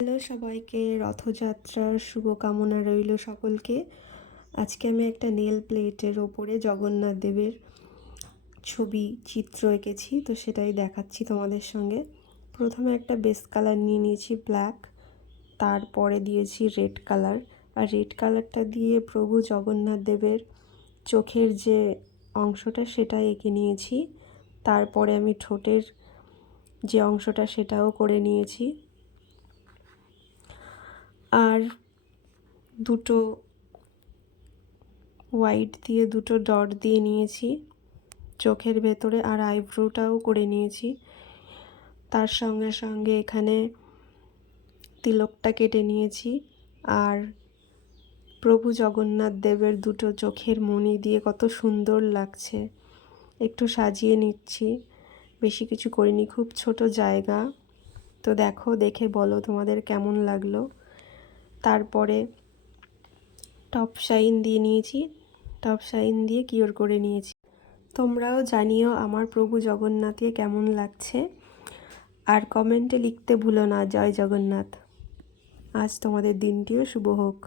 Hello সবাইকে, রথযাত্রার শুভকামনা রইল সকলকে। আজকে আমি একটা নেল প্লেটের ওপরে জগন্নাথ দেবের ছবি চিত্র এঁকেছি, তো সেটাই দেখাচ্ছি তোমাদের সঙ্গে। প্রথমে একটা বেস কালার নিয়ে নিয়েছি ব্ল্যাক, তারপরে দিয়েছি রেড কালার। আর রেড কালারটা দিয়ে প্রভু জগন্নাথ দেবের চোখের যে অংশটা সেটা এঁকে নিয়েছি। তারপরে আমি ঠোঁটের যে অংশটা সেটাও করে নিয়েছি। আর দুটো হোয়াইট দিয়ে দুটো ডট দিয়ে নিয়েছি চোখের ভেতরে, আর আইব্রোটাও করে নিয়েছি। তার সঙ্গে সঙ্গে এখানে তিলকটা কেটে নিয়েছি। আর প্রভু জগন্নাথ দেবের দুটো চোখের মণি দিয়ে কত সুন্দর লাগছে, একটু সাজিয়ে নিচ্ছি। বেশি কিছু করিনি, খুব ছোট জায়গা। তো দেখো, দেখে বলো তোমাদের কেমন লাগলো। তারপরে টপ শাইন দিয়ে নিয়েছি, টপ শাইন দিয়ে কিওর করে নিয়েছি। তোমরাও জানিও আমার প্রভু জগন্নাথকে কেমন লাগছে, আর কমেন্টে লিখতে ভুলো না জয় জগন্নাথ। আজ তোমাদের দিনটিও শুভ হোক।